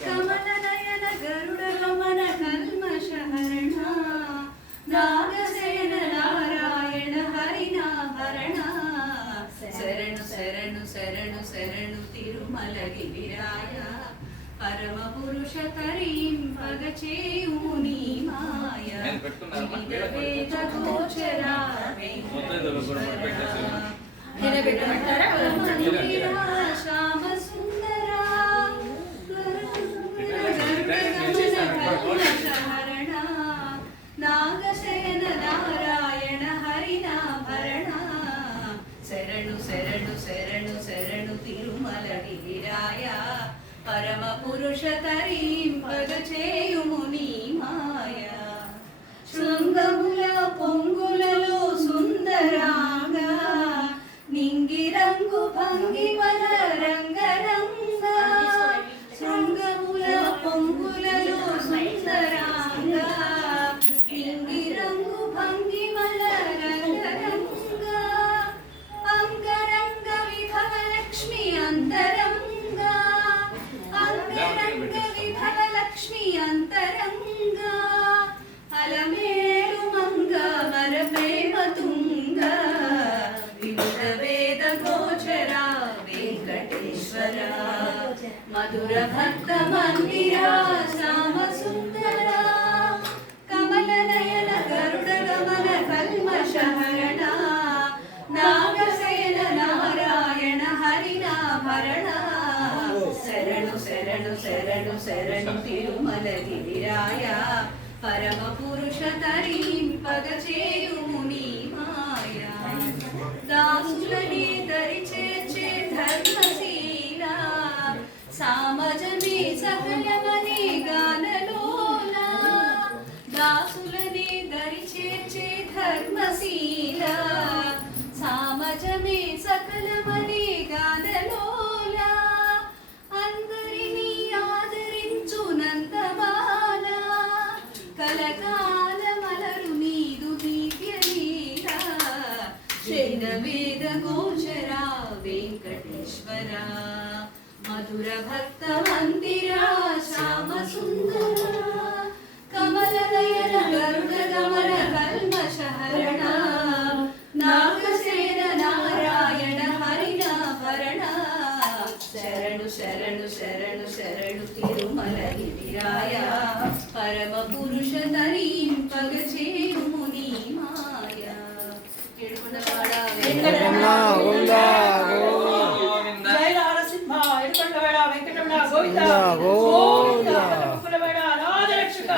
కమలనయన గరుడ గమన కల్మషహరణ నాగశయన నారాయణ హరినాభరణ శరణు శరణు శరణు శరణు తిరుమల గిరిరాయ పరమ పురుష తరింపగ చేయుని మాయ వేద గోచరా శ్యామ సుందర నాగశయన నారాయణ హరినాభరణ శరణు శరణు శరణు శరణు తిరుమల గిరిరాయ పరమ పురుష తరింపగ చేయుముని మాయ శృంగముల పొంగులలో సుందరాంగా నింగి రంగు భంగిమల రంగరంగా శృంగముల పొంగులలో సుందరాంగా నింగి రంగు భంగిమల రంగరంగా అంగరంగ విభవ లక్ష్మి అంతరంగా అంగరంగ విభవ లక్ష్మి అంతరంగా అలమేలు మంగ వర ప్రేమ తుంగ వివిధ వేద గోచర వెంకటేశ్వర మధుర భక్త మందిర శ్యామ సుందర కమల నయన గరుడ గమన కల్మషహరణ నాగశయన నారాయణ హరినాభరణ శరణు శరణు శరణు శరణు తిరుమల గిరిరాయ పరమ పురుష తరింపగ చేయుముని మాయ దాసులని దరి చేర్చే ధర్మశీల సామజమే సకలమని గానలోల దాసులని దరి చేర్చే ధర్మశీల సామజమే సకలమని గానలోల అందరినీ ఆదరించునంత బాల కలకాలమలరు నీదు దివ్య లీల శైన వేద గోచర వెంకటేశ్వర మధుర భక్త మందిర శ్యామ సుందర కమల నయన గరుడ గమన కల్మషహరణ నాగశయన నారాయణ హరినాభరణ శరణు శరణు శరణు శరణు తిరుమల గిరిరాయ పరమ పురుష తరింపగ చేయుముని మాయ ఏడుకొండవాడ వెంకటరమణ జయ నరసింహ ఏడుకొండవాడ వెంకటరమణ గోవింద గోవింద కులవాడ రాజరక్షక